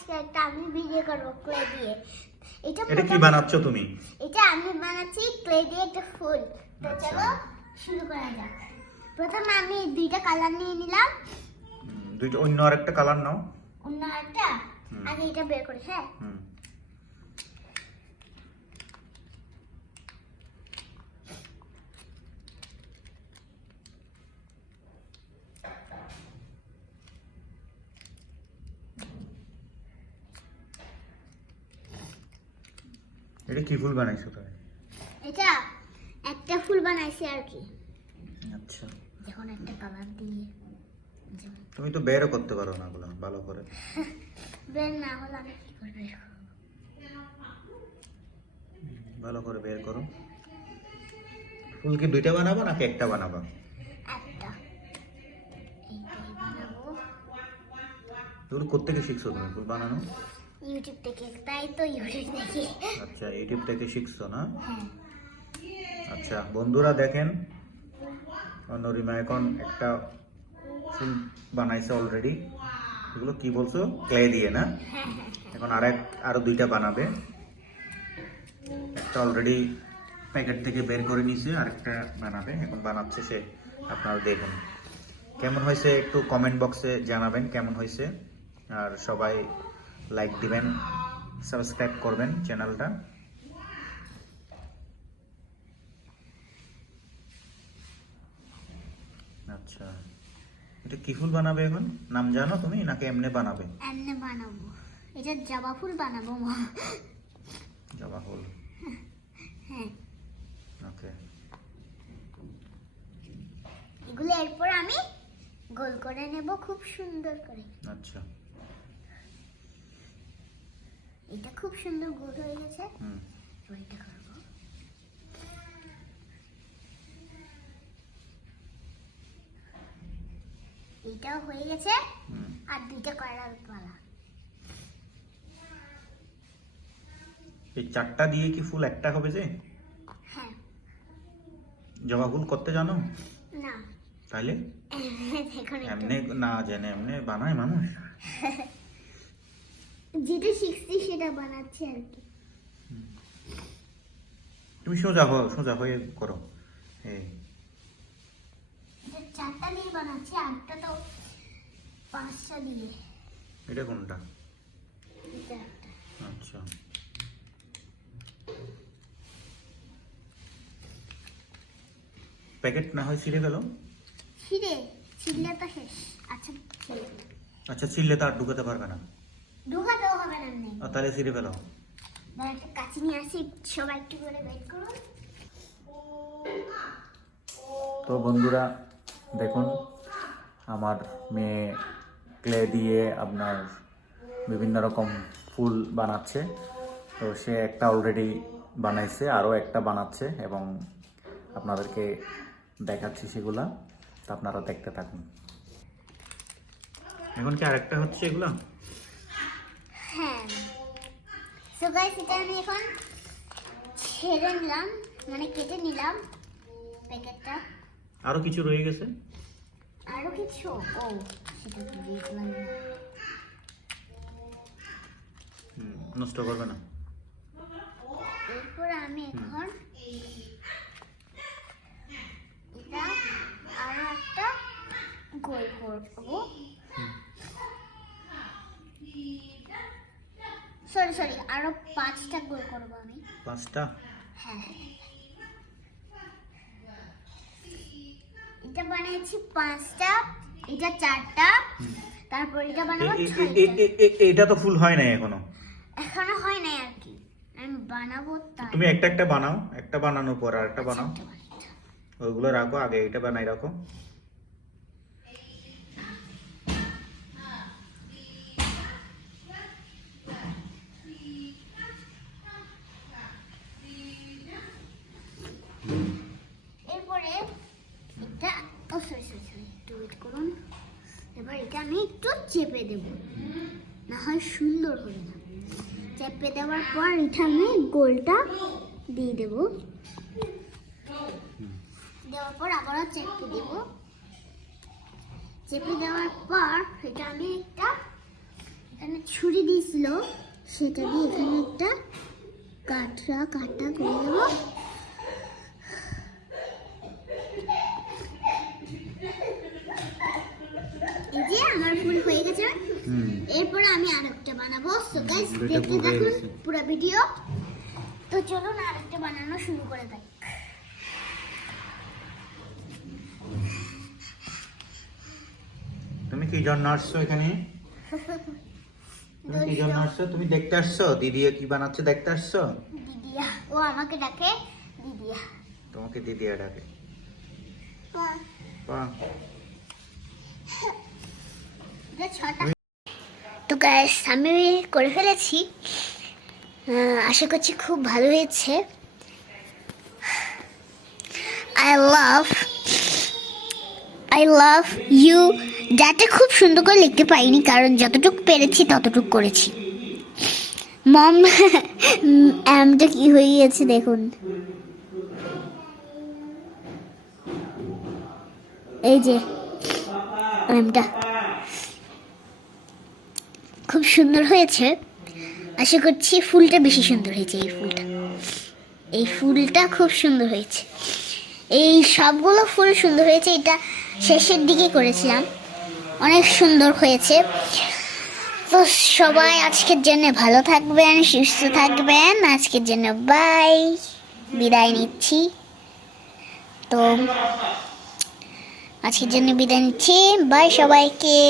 আজকে একটা আমি ভিডিও করব ক্লে দিয়ে। এটা এটা কি বানাচ্ছ তুমি? এটা আমি বানাচ্ছি ক্লে দিয়ে একটা ফুল। তো আচ্ছা। চলো শুরু করা যাক। প্রথমে আমি দুইটা কালার নিয়ে নিলাম। দুইটা অন্য আরেকটা কালার নাও। অন্য আরেকটা? আমি আগে এটা বের করি হ্যাঁ? হুম। এটা কি ফুল বানাইছো তুমি? এটা একটা ফুল বানাইছি আর কি। আচ্ছা। যখন একটা কালার দিয়ে। তুমি তো বেরও করতে পারো না ওগুলো ভালো করে। বের না হলে আমি কি করব? ভালো করে বের করো। ফুল কি দুইটা বানাবো নাকি একটা বানাবো? একটা। এইটাই বানাবো। এগুলো কোথেকে শিখছো তুমি ফুল বানানো? ইউটিউব থেকে তাই তো ইউটিউব থেকে আচ্ছা ইউটিউব থেকে শিখছো না? হ্যাঁ। আচ্ছা বন্ধুরা দেখেন নরিমা এখন একটা ফুল বানাইছে অলরেডি এগুলো কি বলছো? ক্লে দিয়ে না? এখন আরও দুইটা বানাবে। একটা অলরেডি প্যাকেট থেকে বের করে নিছে আরেকটা বানাবে। এখন বানাচ্ছে সে আপনারা দেখুন। কেমন হয়েছে একটু কমেন্ট বক্সে জানাবেন কেমন হয়েছে? আর সবাই লাইক দিবেন সাবস্ক্রাইব করবেন চ্যানেলটা আচ্ছা। এটা কি ফুল বানাবে এখন? নাম জানো তুমি? নাকি এমনি বানাবে? এমনি বানাবো। এটা জবা ফুল বানাবো মা। জবা ফুল। হ্যাঁ। ওকে। এগুলো এরপর আমি গোল করে নেব খুব সুন্দর করে। আচ্ছা। এটা খুব সুন্দর গোল হয়ে গেছে। এবার এটা করব। এটাও হয়ে গেছে। আর দুইটা করার পালা এই চারটা দিয়ে কি ফুল একটা হবে যে? হ্যাঁ। জবা ফুল করতে জানো? না। একটু। এমনি না জেনে এমনি বানায় মানুষ। যেটা শিখছি সেটা বানাচ্ছি আর কি তুমি সোজা হো সোজা হয়ে করো এই চারটা দিয়ে বানাচ্ছি আটটা তো পাঁচটা দিয়ে এটা কোনটা আচ্ছা প্যাকেট না হয় ছিঁড়ে গেল? ছিঁড়ে ছিঁড়লে তো শেষ। আচ্ছা আচ্ছা ছিঁড়লে তো আর ঢুকাতে পারবে না। ঢুকাতেও হবে না নেই। তাহলে ছিঁড়ে ফেলো। এবার একটা কাছে নিয়ে আসি সবাই একটু করে বের করুন। তো বন্ধুরা দেখুন আমার মেয়ে ক্লে দিয়ে আপনার বিভিন্ন রকম ফুল বানাচ্ছে। তো সে একটা অলরেডি বানাইছে আরও একটা বানাচ্ছে এবং আপনাদেরকে দেখাচ্ছি সেগুলা। তো আপনারা দেখতে থাকুন। এখন কি আরেকটা হচ্ছে এগুলা? হ্যাঁ। সো গাইস এটা আমি এখন ছেড়ে নিলাম মানে কেটে নিলাম প্যাকেটটা। আরও কিছু রয়ে গেছে? আরও কিছু? ও সেটা তো দেখলাম না নষ্ট করবে না। এরপর আমি এখন এটা আরও একটা গোল করব। সরি সরি আরও পাঁচটা গোল করব আমি। পাঁচটা? হ্যাঁ। এটা বানিয়েছি পাঁচটা এটা চারটা তারপর এটা বানাবো এটা তো ফুল হয় নাই এখনও। এখনও হয় নাই আর কি। আমি বানাবো তাই। তুমি একটা একটা বানাও একটা বানানোর পর আর একটা বানাও। আচ্ছা, আচ্ছা। ওইগুলো রাখো আগে এটা বানাই রাখো এরপরে এটা ও সরি সরি সরি একটু ওয়েট করুন এবার এটা আমি একটু চেপে দেব। না হয় সুন্দর হবে না। চেপে দেওয়ার পর এটা আমি গোলটা দিয়ে দেব। দেওয়ার পর আবারও চেপে দেব। চেপে দেওয়ার পর এটা আমি একটা এখানে ছুরি দিয়েছিল, সেটা দিয়ে এখানে একটা কাঠরা কাটা করে দেবো। এই যে আমার ফুল হয়ে গেছে। এরপরে আমি আরেকটা বানাবো। সো গাইস দেখতে থাকুন পুরো ভিডিও তো চলুন আরেকটা বানানো শুরু করে দেয় তুমি কি জন্য আসছো এখানে? তুমি কি জন্য আসছো? তুমি দেখতে আসছো? দিদি কি বানাচ্ছে দেখতে আসছো? দিদিয়া। ও আমাকে ডাকে দিদিয়া। তোমাকে দিদিয়া ডাকে। বাহ তো গ্যাস আমি করে ফেলেছি। আশা করছি খুব ভালো হয়েছে। I love I love you যাতে খুব সুন্দর করে লিখতে পারিনি, কারণ যতটুকু পেরেছি, ততটুকু করেছি। মম অ্যামটা কি হয়ে গেছে দেখুন। এই যে অ্যামটা খুব সুন্দর হয়েছে। আশা করছি ফুলটা বেশি সুন্দর হয়েছে এই ফুলটা। এই ফুলটা খুব সুন্দর হয়েছে। এই সবগুলো ফুল সুন্দর হয়েছে, এটা শেষের দিকে করেছিলাম। অনেক সুন্দর হয়েছে। তো সবাই আজকের জন্য ভালো থাকবেন, সুস্থ থাকবেন। আজকের জন্য বাই বিদায় নিচ্ছি। তো আজকের জন্য বিদায় নিচ্ছি। বাই সবাইকে।